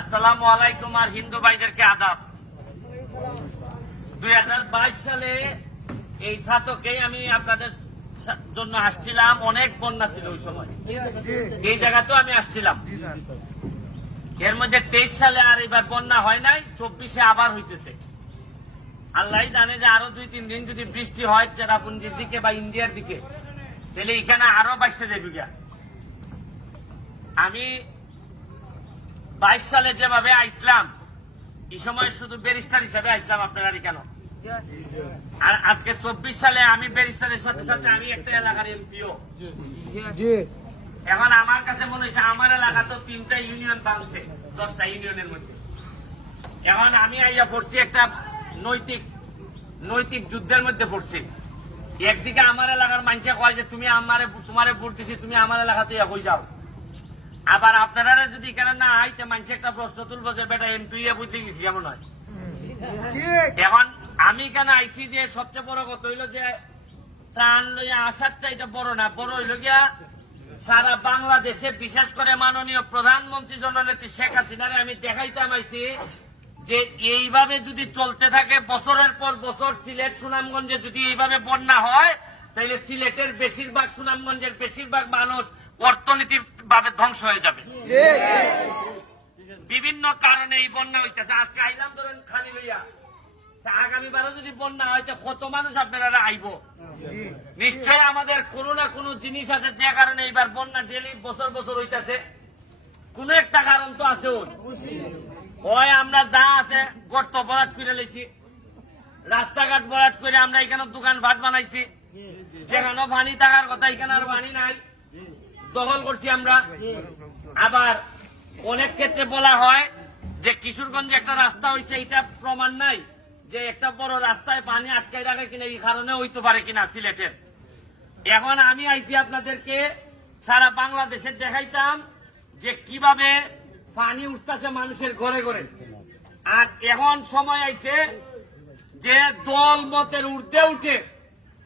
আসসালামু আলাইকুম আর হিন্দু ভাইদেরকে আদাব। 2022 সালে এই ছাতকেই আমি আপনাদের জন্য আসছিলাম। অনেক বন্যা ছিল ওই সময়, এই জায়গাতেও আমি আসছিলাম। এর মধ্যে 23 সালে আর এবার বন্যা হয় নাই, 24-এ আবার হইতেছে। আল্লাহ জানে যে আরো 2-3 দিন যদি বৃষ্টি হয় চেরাপুঞ্জির দিকে বা ইন্ডিয়ার দিকে, তাহলে এখানে আরো বাইশে যাবি। আমি 22 সালে যেভাবে আইসলাম, এই সময় শুধু ব্যারিস্টার হিসাবে আইসলাম আপনারা কেন, আর আজকে 24 সালে আমি ব্যারিস্টারের সাথে সাথে আমি একটা এলাকার এমপিও। এখন আমার কাছে মনে হয়েছে আমার এলাকা তো 3টা ইউনিয়ন ভাঙছে 10টা ইউনিয়নের মধ্যে। এখন আমি আইয়া পড়ছি একটা নৈতিক যুদ্ধের মধ্যে পড়ছি। একদিকে আমার এলাকার মানুষে কয় যে তুমি তোমারে ভোট দিছি, তুমি আমার এলাকাতে হয়ে যাও। আবার আপনারা যদি কেন না আইতে মানুষ একটা প্রশ্ন তুলবো যে বেটা এমপি বুঝতে গেছি কেমন হয়। এখন আমি কেন আইসি যে সবচেয়ে বড় কথা হইলো যে ত্রাণ লইয়া আসারটা এটা বড় না, বড় হইল গিয়া সারা বাংলাদেশে বিশেষ করে মাননীয় প্রধানমন্ত্রী জননেত্রী শেখ হাসিনারে আমি দেখাইতাম আইছি যে এইভাবে যদি চলতে থাকে বছরের পর বছর সিলেট সুনামগঞ্জে যদি এইভাবে বন্যা হয়, তাহলে সিলেটের বেশিরভাগ সুনামগঞ্জের বেশিরভাগ মানুষ অর্থনৈতিক ভাবে ধ্বংস হয়ে যাবে। বিভিন্ন কারণে এই বন্যা হইতেছে। আজকে আইলাম ধরেন খালি লইয়া, আগামীবারও যদি বন্যা হয় কত মানুষ আপনারা আইব। নিশ্চয় আমাদের কোনো না কোনো জিনিস আছে যে কারণে এইবার বন্যা ডেলি বছর বছর হইতেছে। কোন একটা কারণ তো আছে। ওই আমরা যা আছে গর্ত ভরাট করে লেছি, রাস্তাঘাট ভরাট করে আমরা এখানে দোকান ভাট বানাইছি, যেখানে পানি থাকার কথা এখানে আর পানি নাই, দখল করছি আমরা। আবার অনেক ক্ষেত্রে বলা হয় যে কিশোরগঞ্জে একটা রাস্তা হয়েছে, এটা প্রমাণ নাই যে একটা বড় রাস্তায় পানি আটকাই রাখে কিনা, এই কারণে হইতে পারে কিনা সিলেটের। এখন আমি আইছি আপনাদেরকে সারা বাংলাদেশে দেখাইতাম যে কিভাবে পানি উঠতেছে মানুষের ঘরে ঘরে। আর এখন সময় আইছে যে দল মতের ঊর্ধ্বে উঠে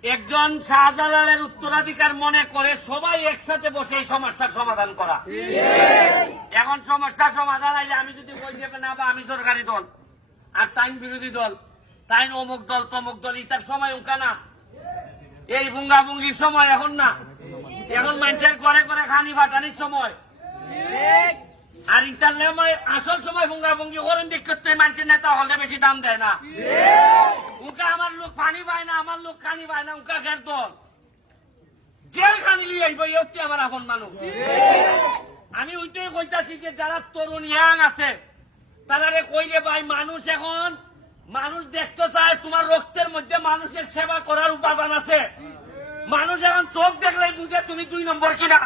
একজন শাহজালালের উত্তরাধিকার মনে করে সবাই একসাথে বসে এই সমস্যার সমাধান করা। এখন সমস্যার সমাধান আইলে আমি যদি বলছি না বা আমি সরকারি দল আর তাইন বিরোধী দল, তাইন অমুক দল তমুক দল, ইটার সময় উকা না, এই ভুঙ্গাভুঙ্গির সময় এখন না। এখন মানুষের ঘরে ঘরে খানি ফাটানির সময়। আর ইটার আসল সময় ভুঙ্গাভুঙ্গি করেন দেখতে মানুষের নেতা হলে বেশি দাম দেয় না। উকা আমার লোক পানি পায় না, আমার লোক খানি পায় না, উকা খের দল জেল খানি লিয়ে আইব, হচ্ছে আমার আপন মানুষ। আমি ওইটাই কইতাছি যে যারা তরুণ ইয়াং আছে তারা কইলে ভাই মানুষ এখন মানুষ দেখতে চায় তোমার রক্তের মধ্যে মানুষের সেবা করার উপাদান আছে। মানুষ এখন চোখ দেখলেই বুঝে তুমি 2 নম্বর কিনা,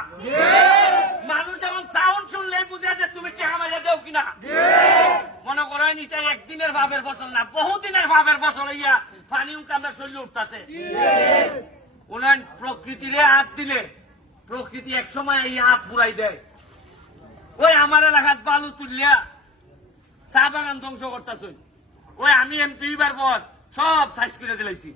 মানুষ এখন সাউন্ড শুনলেই বুঝে যে তুমি টাকা মাইলে দেও কিনা। মনে করেন এটা একদিনের ভাবের ফসল না, বহুদিনের ভাবের ফসল। ইয়া পানি আমরা শরীরে উঠতেছে। উন্নয়ন প্রকৃতিরে হাত দিলে প্রকৃতি এক সময় এই হাত ফুরাই দেয়। ওই আমার এলাকার বালু তুলিয়া চা বাগান ধ্বংস করতেছ, ওই আমি এমপি বার পর সব সাইজ করে দিলাইছি।